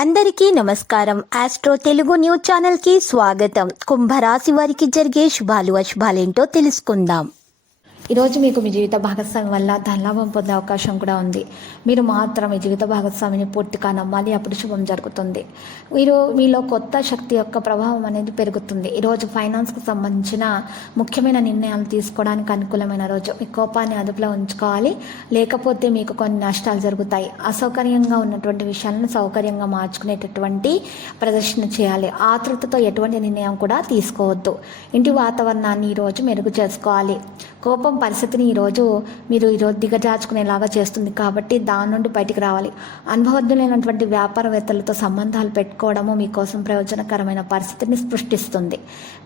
అందరికీ నమస్కారం. Astro Telugu news channel కి స్వాగతం. కుంభరాశి వారికి జరిగే శుభాలు అశుభాలేంటో తెలుసుకుందాం. ఈరోజు మీకు మీ జీవిత భాగస్వామి వల్ల ధనలాభం పొందే అవకాశం కూడా ఉంది. మీరు మాత్రం మీ జీవిత భాగస్వామిని పూర్తిగా నమ్మాలి, అప్పుడు శుభం జరుగుతుంది. మీలో కొత్త శక్తి యొక్క ప్రభావం అనేది పెరుగుతుంది. ఈరోజు ఫైనాన్స్కు సంబంధించిన ముఖ్యమైన నిర్ణయాలు తీసుకోవడానికి అనుకూలమైన రోజు. మీ కోపాన్ని అదుపులో ఉంచుకోవాలి, లేకపోతే మీకు కొన్ని నష్టాలు జరుగుతాయి. అసౌకర్యంగా ఉన్నటువంటి విషయాలను సౌకర్యంగా మార్చుకునేటటువంటి ప్రదర్శన చేయాలి. ఆతృతతో ఎటువంటి నిర్ణయం కూడా తీసుకోవద్దు. ఇంటి వాతావరణాన్ని ఈరోజు మెరుగు చేసుకోవాలి. కోపం పరిస్థితిని ఈరోజు దిగజార్చుకునేలాగా చేస్తుంది, కాబట్టి దాని నుండి బయటికి రావాలి. అనుభవజ్ఞులైనటువంటి వ్యాపారవేత్తలతో సంబంధాలు పెట్టుకోవడము మీకోసం ప్రయోజనకరమైన పరిస్థితిని సృష్టిస్తుంది.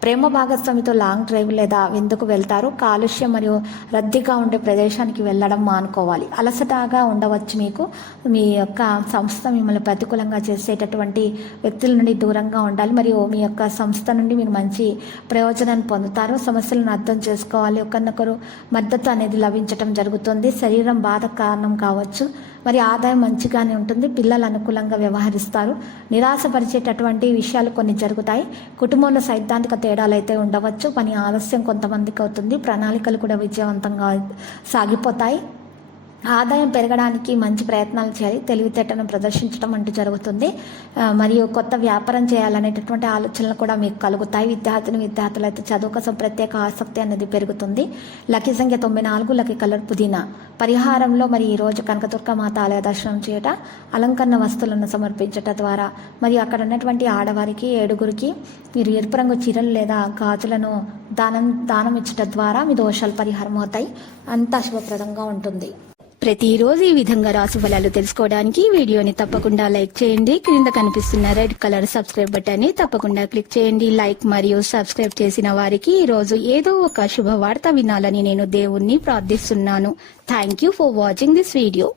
ప్రేమ భాగస్వామితో లాంగ్ డ్రైవ్ లేదా విందుకు వెళ్తారు. కాలుష్యం మరియు రద్దీగా ఉండే ప్రదేశానికి వెళ్ళడం మానుకోవాలి. అలసటగా ఉండవచ్చు. మీ యొక్క సంస్థ మిమ్మల్ని ప్రతికూలంగా చేసేటటువంటి వ్యక్తుల నుండి దూరంగా ఉండాలి, మరియు మీ యొక్క సంస్థ నుండి మీరు మంచి ప్రయోజనాన్ని పొందుతారు. సమస్యలను అర్థం చేసుకోవాలి. ఒకరినొకరు మద్దతు అనేది లభించటం జరుగుతుంది. శరీరం బాధ కారణం కావచ్చు, మరి ఆదాయం మంచిగానే ఉంటుంది. పిల్లలు అనుకూలంగా వ్యవహరిస్తారు. నిరాశపరిచేటటువంటి విషయాలు కొన్ని జరుగుతాయి. కుటుంబంలో సైద్ధాంతిక తేడాలు అయితే ఉండవచ్చు. పని ఆలస్యం కొంతమందికి అవుతుంది. ప్రణాళికలు కూడా విజయవంతంగా సాగిపోతాయి. ఆదాయం పెరగడానికి మంచి ప్రయత్నాలు చేయాలి. తెలివితేటను ప్రదర్శించడం అంటూ జరుగుతుంది. మరియు కొత్త వ్యాపారం చేయాలనేటటువంటి ఆలోచనలు కూడా మీకు కలుగుతాయి. విద్యార్థులు అయితే చదువు కోసం ప్రత్యేక ఆసక్తి అనేది పెరుగుతుంది. లక్కీ సంఖ్య 94, లక్కీ కలర్ పుదీనా. పరిహారంలో మరి ఈరోజు కనకదుర్గ మాత ఆలయ దర్శనం చేయట, అలంకరణ వస్తువులను సమర్పించట ద్వారా, మరియు అక్కడ ఉన్నటువంటి ఆడవారికి 7గురికి మీరు ఎరుపు రంగు చీరలు లేదా గాజులను దానం ఇచ్చట ద్వారా మీ దోషాలు పరిహారం అవుతాయి. అంతా శుభప్రదంగా ఉంటుంది. ప్రతిరోజు ఈ విధంగా రాశి ఫలాలు తెలుసుకోవడానికి వీడియోని తప్పకుండా లైక్ చేయండి. క్రింద కనిపిస్తున్న రెడ్ కలర్ సబ్స్క్రైబ్ బటన్ ని తప్పకుండా క్లిక్ చేయండి. లైక్ మరియు సబ్స్క్రైబ్ చేసిన వారికి ఈ రోజు ఏదో ఒక శుభవార్త వినాలని నేను దేవుణ్ణి ప్రార్థిస్తున్నాను. Thank you for watching this video.